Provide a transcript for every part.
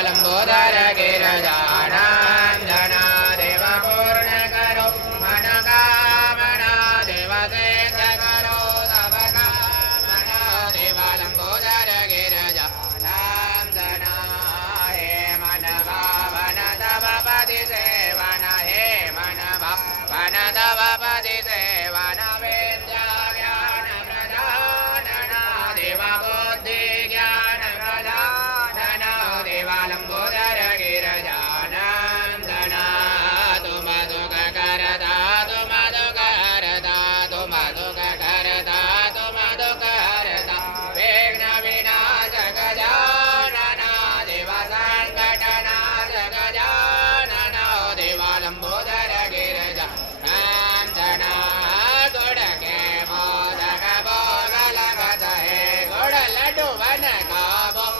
देवालंबोदर गिरजानंदना देव पूर्ण करो मनोकामना देव सिद्ध करो सब कामना देवालंबोदर गिरजानंदना हे मन भावन तव पति सेवन हे मन भावन तव पति सेवन विद्या ज्ञान प्रदानना देव बुद्धि ज्ञान प्रदानना देवालंबोदर गिरजानंदना तुम दुख करता तुम दुख हरता तुम दुख करता तुम दुख हरता विघ्न विनाशक जानना देव संकटनाशक जानना देवालंबोदर गिरजानंदना गुड़ के मोदक भोग लगत है गुड़ लड्डू बन का भोग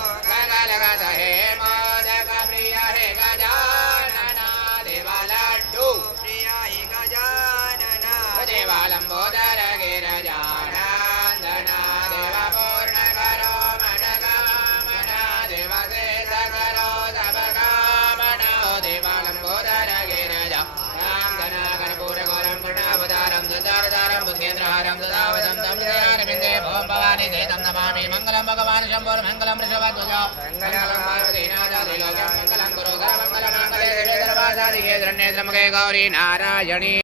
लगत है मोदक प्रिय है गजानना देवा लड्डू प्रिय है गजानना देवालंबोदर गिरजानंदना देव पूर्ण करो मनोकामना देव सिद्ध करो सब कामना देवालंबोदर गिरजानंदना कर्पूर गौरम कृष्णावतारम दुर्धारम बुद्धेन्द्रहारम दुधावतम तम श्रीरारविंदे भवम भवानी जयतम नमामि मंगलम भगवान शंभोर मंगलम ऋषभध्वज मंगलम पार्वतीनाथ त्रिलोक्यं मंगलम गुरुधर मंगलम मंगले दिव्य दरबार साधिके धन्ये त्र्यंबके गौरी नारायणी।